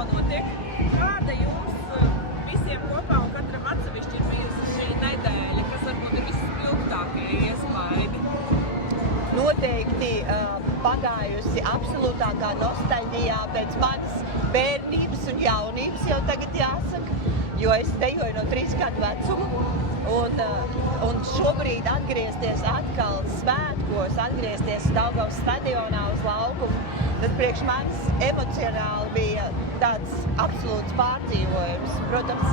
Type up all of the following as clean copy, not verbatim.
jau notiek. Kāda jums visiem kopā un katram atsevišķi ir bijusi šī nedēļa, kas varbūt ir vispilgtākie iespaidi? Noteikti pagājusi absolūtākā nostalģijā pēc manas bērnības un jaunības jau tagad jāsaka, jo es dejoju no 3 gadu vecuma. Un šobrīd atgriezties atkal svētkos, atgriezties Daugavas stadionā uz laukumu, tad priekš manis emocionāli bija tāds absolūts pārdzīvojums. Protams,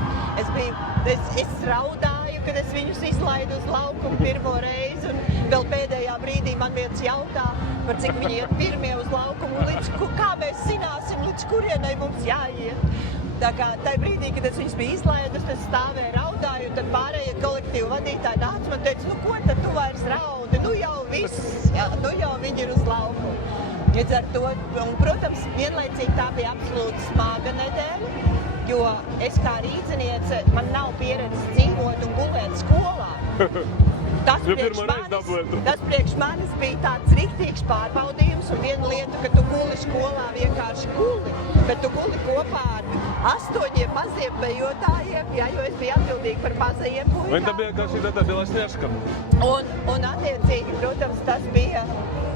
es raudāju, kad es viņus izlaidu uz laukumu pirmo reizi, un vēl pēdējā brīdī man viens jautā, par cik viņi iet pirmie uz laukumu, un kā mēs zināsim, līdz kurienai mums jāiet. Tā kā tajā brīdī, kad es viņus biju izlaidus, es stāvēju, raudāju, un tad pārējie kolektīvu vadītāji nāca man teica, nu ko tad tu vairs raudi, nu jau viss, nu jau viņi ir uz laukumu. Līdz ar to, un, protams, vienlaicīgi tā bija absolūti smaga nedēļa, jo es kā rīdziniece, man nav pieredzes dzīvot un gulēt skolā. Tas priekš manis bija tāds riktīgs pārbaudījums, un viena lieta, ka tu guli skolā vienkārši guli, bet tu guli kopā ar 8 maziem bejotājiem, jo es biju atbildīga par mazajiem puikām. Vai tā bija kā šī tā Белоснежка? Un attiecīgi, protams, tas bija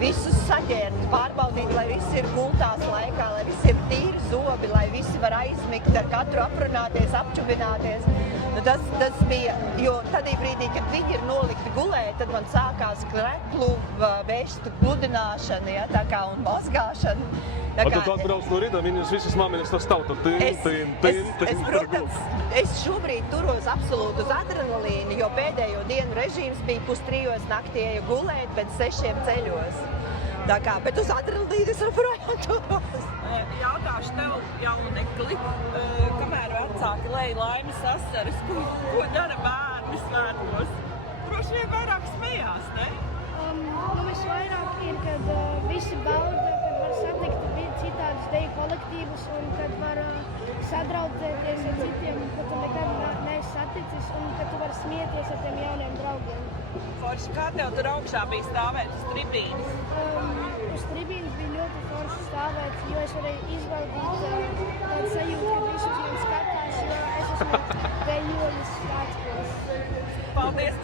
visus saģērbt, pārbaudīt, lai viss ir gultās laikā, lai viss ir tīri zobi, lai visi var aizmigt, ar katru aprunāties, apčubināties. Nu, tas bija, jo tādī brīdī, kad viņi ir nolikti gulēt, tad man sākās kreklu, vestu gludināšana, ja, tā kā, un mazgāšana. Tu kā atbrauc no rīta, viņus visas māmiņas tas tauta, protams, es šobrīd turos absolūti uz adrenalīnu, jo pēdējo dienu režīms bija 2:30 naktī eju gulēt, pēc 6 ceļos. Tā kā, bet uz adrenalīnu es joprojām turos. Jautāšu tev, Jaunekli, kamēr vecāki lej laimes asaras, ko dara bērni svētkos? Droši vien vairāk smējās, ne? Visvairāk ir, kad visi bauda, kad var satikt citādus deju kolektīvus un kad var sadraudzēties ar citiem, ka tu nekad neesi saticis un ka tu vari smieties ar tiem jauniem draugiem. Forši, kā tev tur augšā bija stāvēt uz tribīnes? Uz tribīnes bija ļoti forši stāvēt, jo es varēju izbaudīt tādu sajūtu, ka visi uz mani skatās, jo es esmu dejoļas svētkos. Paldies!